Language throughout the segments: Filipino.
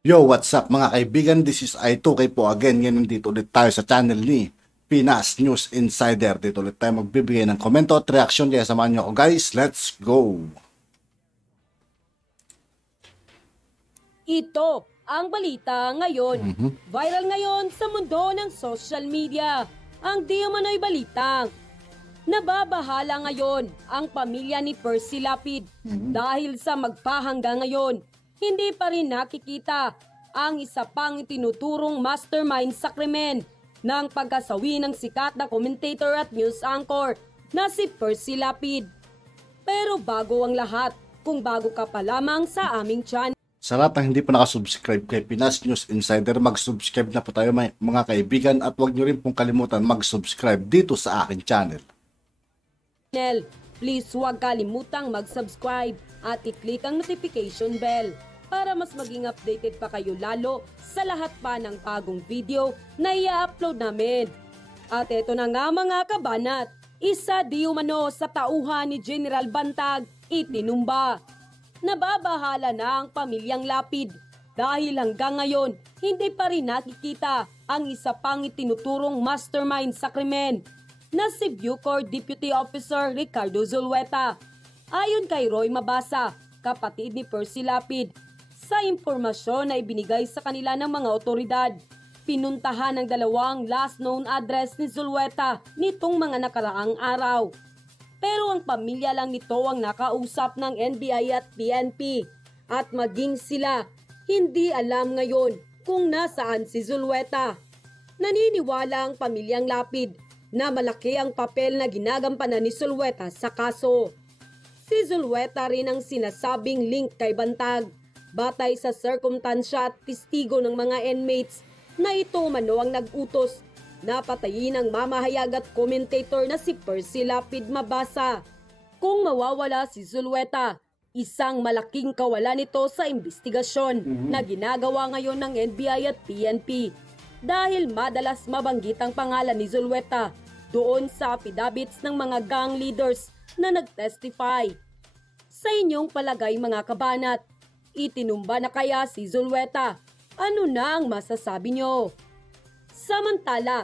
Yo, what's up mga kaibigan? This is I2K po again. Ngayon nandito ulit tayo sa channel ni Pinas News Insider. Dito ulit tayo magbibigay ng komento at reaction. Kaya samahan nyo ako guys. Let's go! Ito ang balita ngayon. Viral ngayon sa mundo ng social media. Ang di umano'y balitang nababahala ngayon ang pamilya ni Percy Lapid dahil sa magpahanggang ngayon. Hindi pa rin nakikita ang isa pang tinuturong mastermind sa krimen ng pagkasawi ng sikat na commentator at news anchor na si Percy Lapid. Pero bago ang lahat, kung bago ka pa lamang sa aming channel, Sa lahat ng hindi pa nakasubscribe kay Pinas News Insider, mag-subscribe na po tayo mga kaibigan at huwag nyo rin pong kalimutan mag-subscribe dito sa aking channel. please huwag kalimutang mag-subscribe at i-click ang notification bell para mas maging updated pa kayo lalo sa lahat pa ng bagong video na i-upload namin. At eto na nga mga kabanat, isa di umano sa tauhan ni General Bantag itinumba. Nababahala na ang pamilyang Lapid dahil hanggang ngayon hindi pa rin nakikita ang isa pang itinuturong mastermind sa krimen na si Bucor Deputy Officer Ricardo Zulueta. Ayon kay Roy Mabasa, kapatid ni Percy Lapid, sa impormasyon na ibinigay sa kanila ng mga otoridad, pinuntahan ng dalawang last known address ni Zulueta nitong mga nakaraang araw. Pero ang pamilya lang nito ang nakausap ng NBI at PNP at maging sila hindi alam ngayon kung nasaan si Zulueta. Naniniwala ang pamilyang Lapid na malaki ang papel na ginagampanan ni Zulueta sa kaso. Si Zulueta rin ang sinasabing link kay Bantag batay sa sirkumtansya at testigo ng mga inmates na ito umano ang nag-utos na patayin ang mamahayag at commentator na si Percy Lapid Mabasa. Kung mawawala si Zulueta, isang malaking kawalan ito sa investigasyon na ginagawa ngayon ng NBI at PNP dahil madalas mabanggit ang pangalan ni Zulueta doon sa affidavits ng mga gang leaders na nag-testify. Sa inyong palagay mga kabanat, itinumba na kaya si Zulueta? Ano na ang masasabi nyo? Samantala,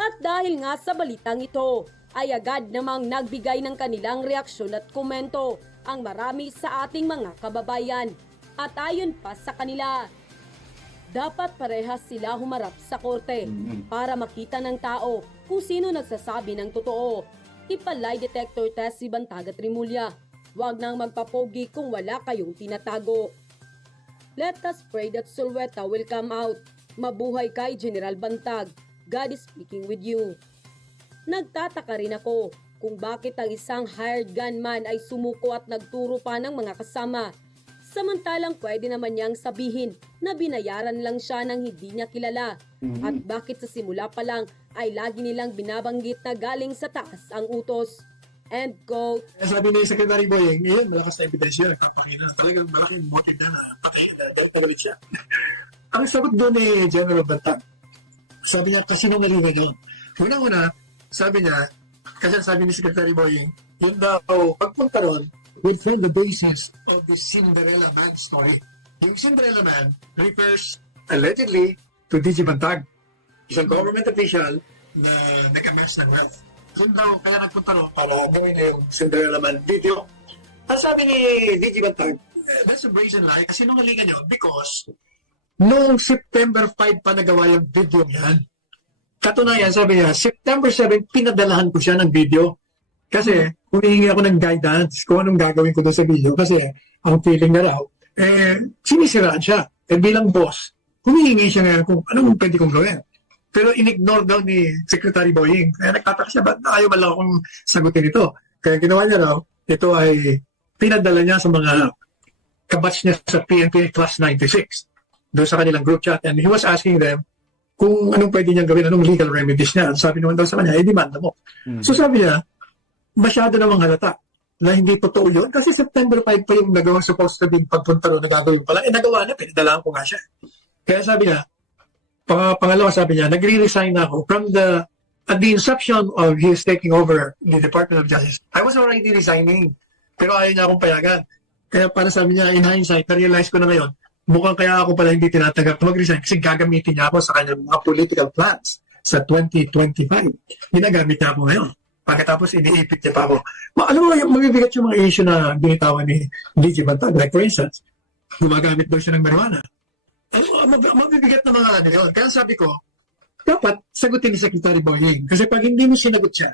at dahil nga sa balitang ito, ay agad namang nagbigay ng kanilang reaksyon at komento ang marami sa ating mga kababayan. At ayon pa sa kanila, dapat parehas sila humarap sa korte para makita ng tao kung sino nagsasabi ng totoo. Ipalay detector test si Bantag at Rimulya. Huwag nang magpapogi kung wala kayong tinatago. Let us pray that Zulueta will come out. Mabuhay kay General Bantag. God is speaking with you. Nagtataka rin ako kung bakit ang isang hired gunman ay sumuko at nagturo pa ng mga kasama. Samantalang pwede naman niyang sabihin na binayaran lang siya ng hindi niya kilala. At bakit sa simula pa lang ay lagi nilang binabanggit na galing sa taas ang utos. End quote. Sabi ni Secretary Boyeng, ngayon malakas na ebidensya, nagpapakita na talagang malaking motive na napakagalit siya. Ang sagot doon ni General Bantag, sabi niya, kasinungalingan yun. Unang-una, sabi niya, kasi sabi ni Secretary Boyeng, yun daw, pagpunta ron, will form the basis of the Cinderella Man story. Yung Cinderella Man refers allegedly to DG Bantag, isang government official na nag-amass ng wealth. Yun daw, kaya nagpunta ron para gawin na yung Cinderella Man video. Ang sabi ni DG Bantag, that's a brazen lie, kasi nungalingan yun because noong September 5 pa nagawa yung video yan. Katunayan, sabi niya, September 7, pinadalahan ko siya ng video. Kasi, humihingi ako ng guidance kung anong gagawin ko doon sa video. Kasi, ang feeling na raw, sinisiraan siya. Bilang boss, humihingi siya nga kung anong pwede kong gawin. Pero in-ignore daw ni Secretary Boyeng. Kaya nagtataka siya, ba't ayaw man lang akong sagutin ito? Kaya ginawa niya raw, ito ay pinadala niya sa mga kabatch niya sa PNP Class 96. Doon sa kanilang group chat. And he was asking them kung anong pwede niyang gawin, anong legal remedies niya. Sabi naman daw sa kanya, demanda mo. So sabi niya, masyado namang halata na hindi totoo yun. Kasi September 5 pa yung nagawa supposed to be pagpunta ron na gagawin pala. Nagawa na, pinadalaan ko nga siya. Kaya sabi niya, pangalawa sabi niya, nagre-resign na ako from at the inception of his taking over the Department of Justice. I was already resigning, pero ayaw niya akong payagan. Kaya para sabi niya, in hindsight, na-realize ko na ngayon, mukhang kaya ako pala hindi tinatanggap na mag-resign kasi gagamitin niya ako sa kanyang mga political plans sa 2025. Ginagamit niya ako ngayon. Pagkatapos iniipit niya pa ako. Alam mo, mabibigat yung mga issue na binitawan ni DG Bantag. Like for instance, gumagamit daw siya ng marijuana. Mabibigat na mga ano yun. Kaya sabi ko, dapat sagutin ni Secretary Boying. Kasi pag hindi mo sinagot siya,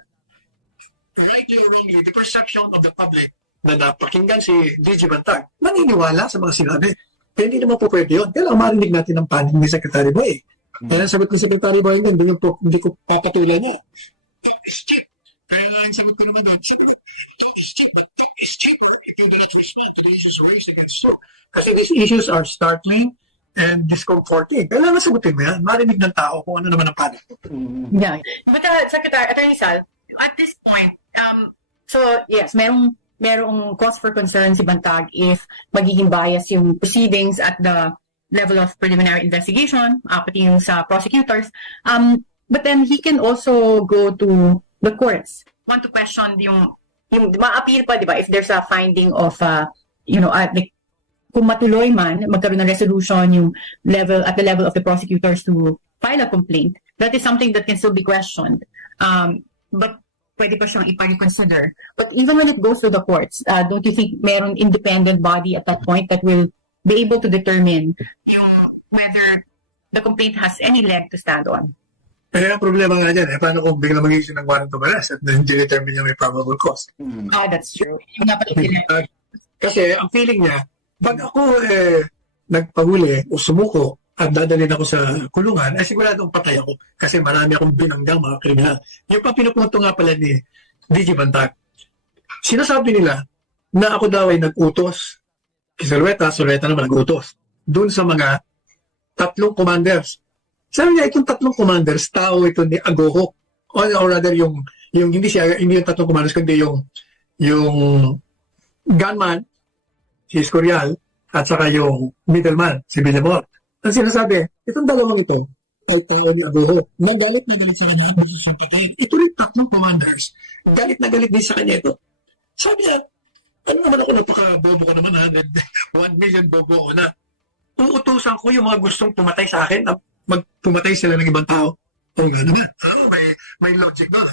rightly or wrongly, the perception of the public na napakinggan si DG Bantag, maniniwala sa mga sinabi. Kaya hindi naman po pwede yun. Kailangan marinig natin ang panig ni Secretary Boying. Kaya sagot ni Secretary Boying, hindi ko papatuloy niya. Talk is cheap. Kaya nga yung sagot ko naman doon, talk is cheap, but talk is cheaper if you do not respond to the issues raised against you. Kasi these issues are startling and discomforting. Kailangan sagutin mo yan. Marinig ng tao kung ano naman ang panig. Yeah. But Secretary, Attorney Sal, at this point, so yes, merong cause for concern si Bantag if magiging bias yung proceedings at the level of preliminary investigation, pati yung sa prosecutors. But then he can also go to the courts. Want to question yung ma-appeal pa, di ba, if there's a finding of, like, kung matuloy man, magkaroon ng resolution yung at the level of the prosecutors to file a complaint, that is something that can still be questioned. But pwede pa siyang ipa-reconsider. But even when it goes to the courts, don't you think meron independent body at that point that will be able to determine whether the complaint has any leg to stand on? Kaya ang problema nga dyan, paano kung bigla mag-issue ng warrant of arrest at hindi determine yung may probable cause? That's true. Yung nga pala kasi ang feeling niya, pag ako nagpahuli o sumuko at dadalhin ako sa kulungan, ay siguradong patay ako kasi marami akong binanggang mga kriminal. Yung pa pinupunto nga pala ni DG Bantag, sinasabi nila na ako daw ay nag-utos. Si Zulueta naman nag-utos doon sa mga 3 commanders. Sabi niya, itong 3 commanders, tao ito ni Agoho. Or rather, yung hindi yung 3 commanders, kundi yung gunman, si Escorial, at saka yung middleman, si Villamor. Ang sinasabi, itong dalawang ito, ay tao ni Agoho. Nagalit na galit sa kanya at gusto siyang patayin. Ito rin 3 commanders. Galit na galit din sa kanya ito. Sabi niya, ano naman ako, napaka-bobo ko naman, 1 million bobo ko na. Uutusan ko yung mga gustong pumatay sa akin na magpumatay sila ng ibang tao. O nga naman. May logic doon.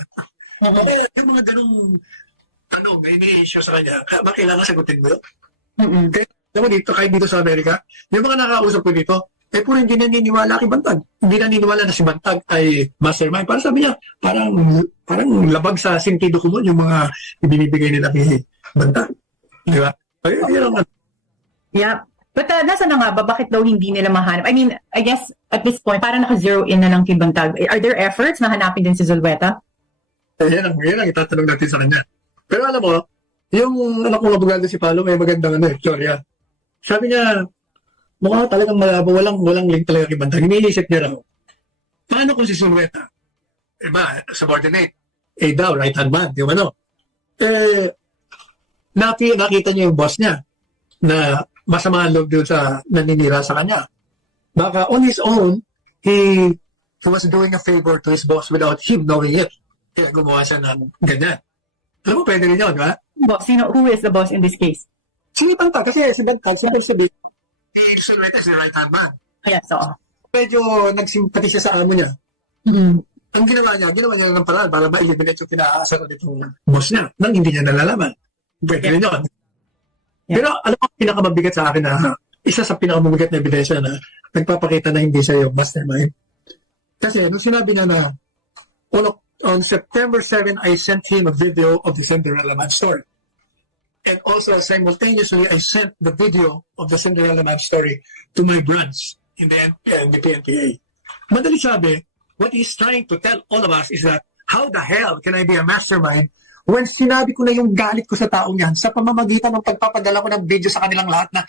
Yung mga ganung may issue sa kanya, kailangan sagutin mo yun. Kaya naman dito, kahit dito sa Amerika, yung mga nakausap ko dito, puro hindi naniniwala kay Bantag. Hindi naniniwala na si Bantag ay mastermind. Para sabi niya, parang labag sa sentido ko yung mga ibinibigay nila kay Bantag. Di ba? Yeah. But nasa na nga ba? Bakit daw hindi nila mahanap? I mean, I guess at this point, parang naka-zero in na lang kay Bantag. Are there efforts na hanapin din si Zulueta? Yan ang itatanong natin sa kanya. Pero alam mo, yung anak kong abogado si Palo, may magandang Victoria. Sabi niya, mukha talagang malabo, walang link talaga kay Bantag. Iniisip niya raw, paano kung si Zulueta? Iba, subordinate. Daw, right-hand man, di ba no? Nakita niya yung boss niya na masama ang loob doon sa naninira sa kanya. Baka on his own, he was doing a favor to his boss without him knowing it. Kaya gumawa siya ng ganyan. Alam mo, pwede rin yun, di ba? Boss, who is the boss in this case? Si Bantag, kasi si Bantag, sabi, Zulueta is the right-hand man. Yes, oo. Medyo nagsimpati siya sa amo niya. Ang ginawa niya ng paraan para ma-eliminate yung pinaasar nitong boss niya nang hindi niya nalalaman. Pwede rin yun. Yeah. Pero alam mo, pinakamabigat sa akin na isa sa pinakamabigat na ebidensya na nagpapakita na hindi siya yung mastermind. Kasi nung sinabi niya na on September 7, I sent him a video of the Cinderella Man story. And also simultaneously, I sent the video of the Cinderella Man story to my branch in the PNPA. Madali sabi, what he's trying to tell all of us is that how the hell can I be a mastermind when sinabi ko na yung galit ko sa taong yan sa pamamagitan ng pagpapadala ko ng video sa kanilang lahat na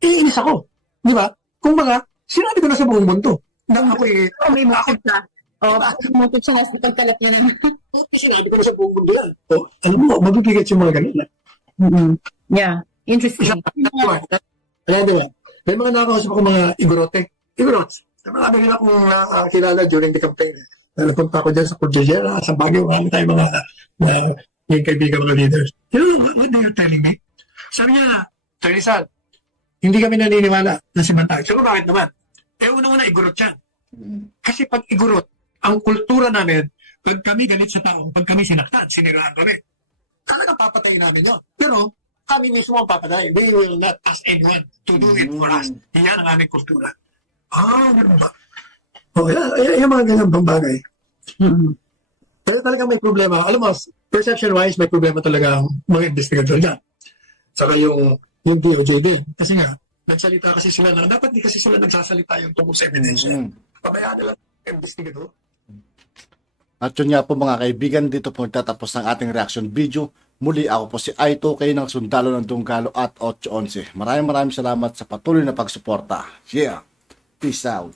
iinis ako. Di ba? Kung mga, sinabi ko na sa buong mundo. Nang ako may makit na. Makit siya na pagtalat niya naman. Sinabi ko na sa buong mundo yan. Alam mo, mabibigat yung mga ganun. Yeah. Interesting. Anyway, may mga nakakausap ako mga Igorotes. Marami rin akong kilala during the campaign. Napunta ako dyan sa Cordillera, sa Baguio, marami tayong mga yung kaibigan mga leaders. You know what they are telling me? Sabi niya, Teresa, Hindi kami naniniwala na si Bantag. So bakit naman? Una-una, igurot yan. Kasi pag igurot, ang kultura namin, pag kami galit sa tao, pag kami sinaktan, siniraan kami, talaga papatayin namin yun. Pero, kami mismo ang papatay. We will not ask anyone to do it for us. Yan ang aming kultura. Ganun ba? Yung mga ganyan bang bagay. Pero talagang may problema. Alam mo, perception-wise, may problema talaga ang mga investigador dyan. Saka yung DOJ din. Kasi nga, nagsalita kasi sila na, dapat di kasi sila nagsasalita yung tungkol sa ebidensya. Pabayaan nila ang investigador. At yun nga po mga kaibigan, dito po nagtatapos ng ating reaction video. Muli ako po si I2K ng Sundalo ng Dunggalo at 811. Maraming salamat sa patuloy na pagsuporta. Yeah! Peace out!